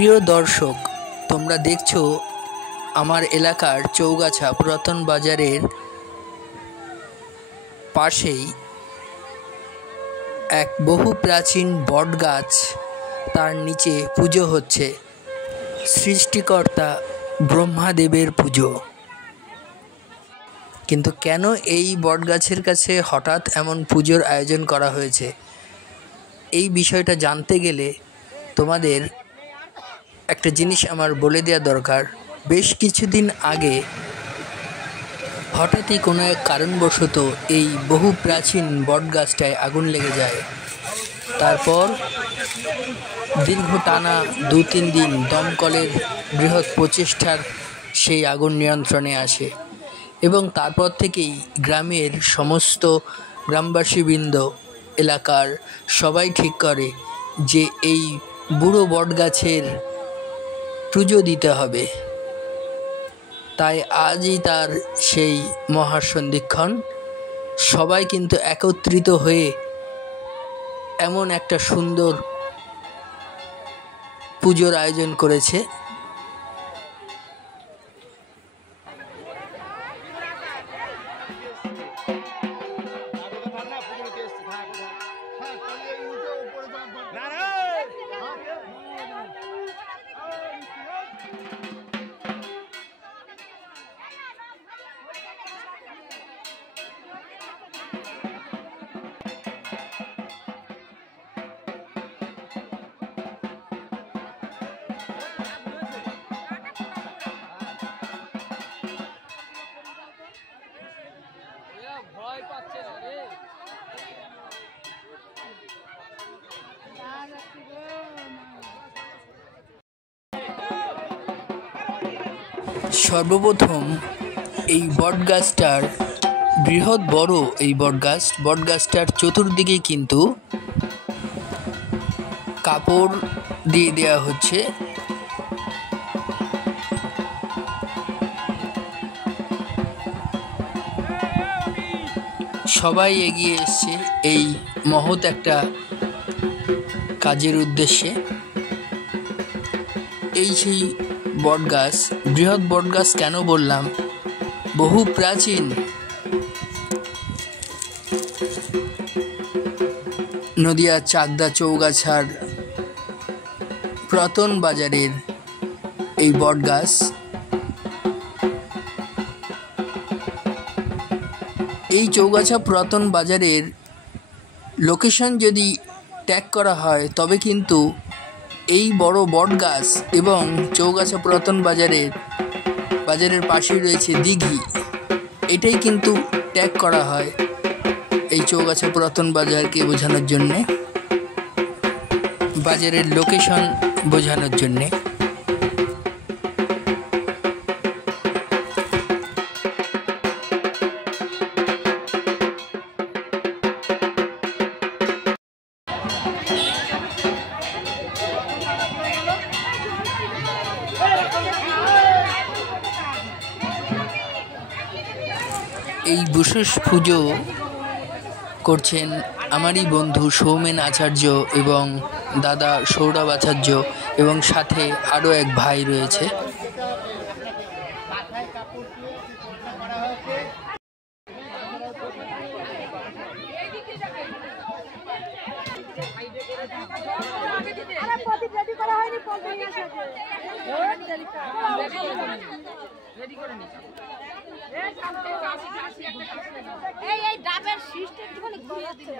প্রিয় দর্শক, তোমরা দেখছো আমার এলাকার চৌগাছা পুরাতন বাজারের পাশেই এক বহু প্রাচীন বটগাছ, তার নিচে পুজো হচ্ছে। সৃষ্টিকর্তা ব্রহ্মাদেবের পুজো। কিন্তু কেন এই বটগাছের কাছে হঠাৎ এমন পুজোর আয়োজন করা হয়েছে, এই বিষয়টা জানতে গেলে তোমাদের একটা জিনিস আমার বলে দেওয়া দরকার। বেশ কিছুদিন আগে হঠাৎই কোনো এক কারণবশত এই বহু প্রাচীন বটগাছটায় আগুন লেগে যায়। তারপর দীর্ঘ টানা 2-3 দিন দমকলের বৃহৎ প্রচেষ্টার সেই আগুন নিয়ন্ত্রণে আসে এবং তারপর থেকেই গ্রামের সমস্ত গ্রামবাসীবৃন্দ, এলাকার সবাই ঠিক করে যে এই বুড়ো বটগাছের পুজো দিতে হবে। তাই আজই তার সেই মহাসন্ধিক্ষণ। সবাই কিন্তু একত্রিত হয়ে এমন একটা সুন্দর পুজোর আয়োজন করেছে। সর্বপ্রথম এই বটগাছটার বৃহৎ বড় এই বটগাছটার চতুর্দিকে কিন্তু কাপড় দিয়ে দেওয়া হচ্ছে। সবাই এগিয়ে এসছে এই মহৎ একটা কাজের উদ্দেশ্যে। এই সেই বটগাছ, বৃহৎ বটগাছ কেন বললাম, বহু প্রাচীন। নদিয়া চাকদা চৌগাছার পুরাতন বাজারের এই বটগাছ। এই চৌগাছা পুরাতন বাজারের লোকেশন যদি ট্যাগ করা হয় তবে কিন্তু এই বড় বটগাছ এবং চৌগাছা পুরাতন বাজারের পাশেই রয়েছে দিঘি, এটাই কিন্তু ট্যাগ করা হয় এই চৌগাছা পুরাতন বাজারকে বোঝানোর জন্যে, বাজারের লোকেশন বোঝানোর জন্যে। এই বিশেষ পুজো করছেন আমারই বন্ধু সৌমেন আচার্য এবং দাদা সৌরভ আচার্য, এবং সাথে আরও এক ভাই রয়েছে। এই ডাবের সিস্টেম একটুখানি ঘুরিয়ে দিলে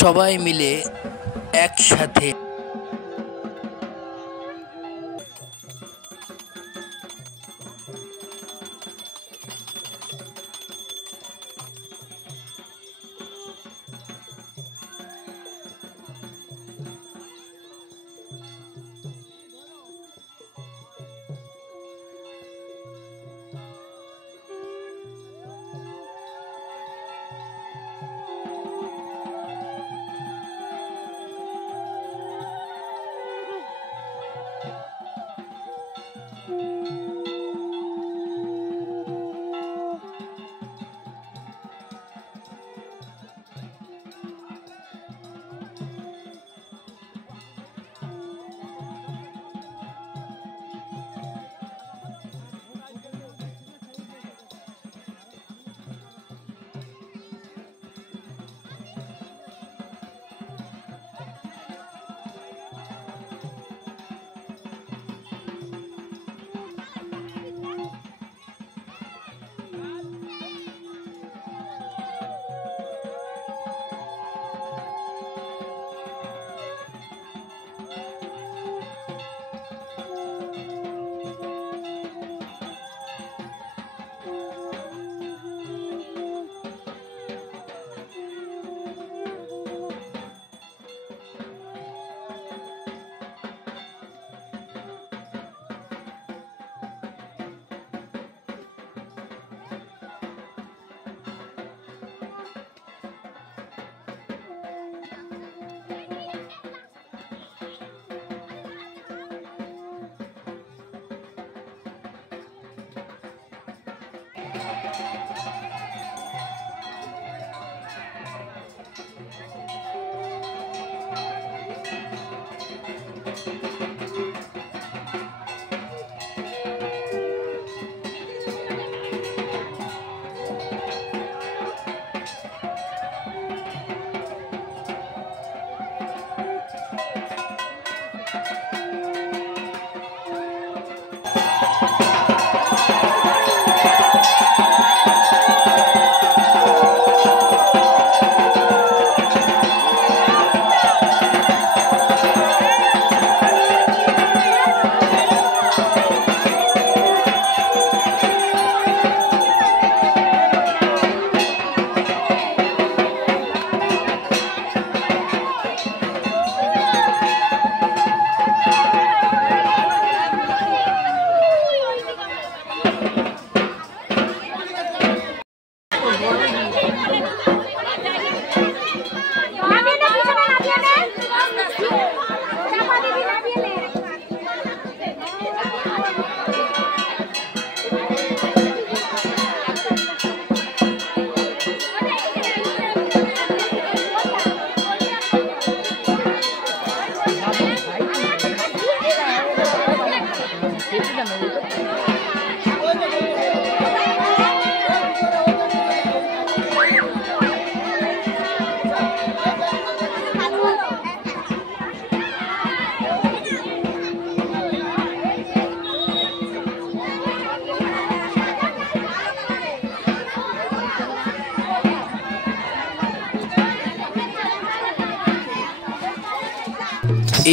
সবাই মিলে একসাথে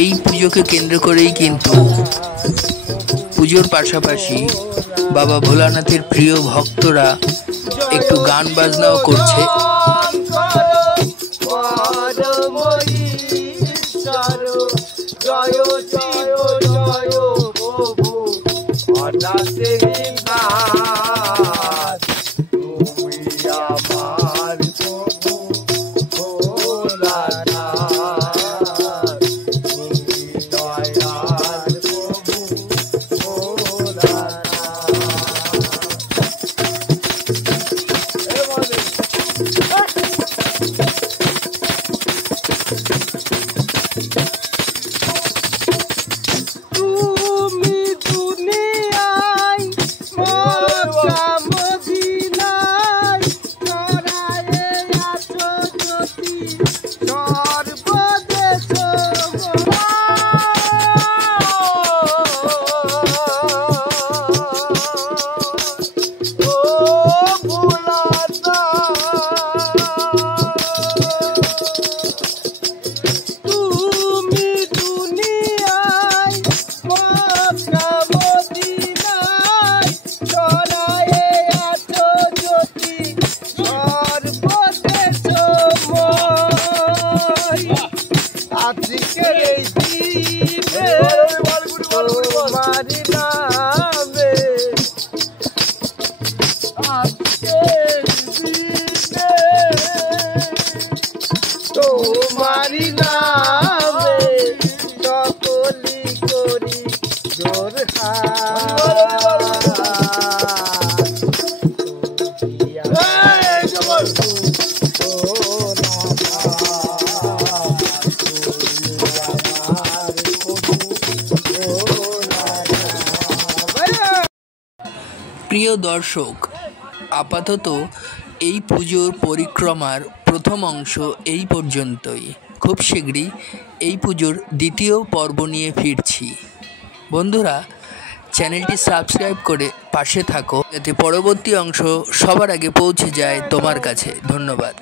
এই পুজোকে কেন্দ্র করেই কিন্তু পুজোর পাশাপাশি বাবা ভোলানাথের প্রিয় ভক্তরা একটু গান বাজনাও করছে। প্রিয় দর্শক, আপাতত এই পুজোর পরিক্রমার প্রথম অংশ এই পর্যন্তই। খুব শীঘ্রই এই পুজোর দ্বিতীয় পর্ব নিয়ে ফিরছি। বন্ধুরা, চ্যানেলটি সাবস্ক্রাইব করে পাশে থাকো যাতে পরবর্তী অংশ সবার আগে পৌঁছে যায় তোমার কাছে। ধন্যবাদ।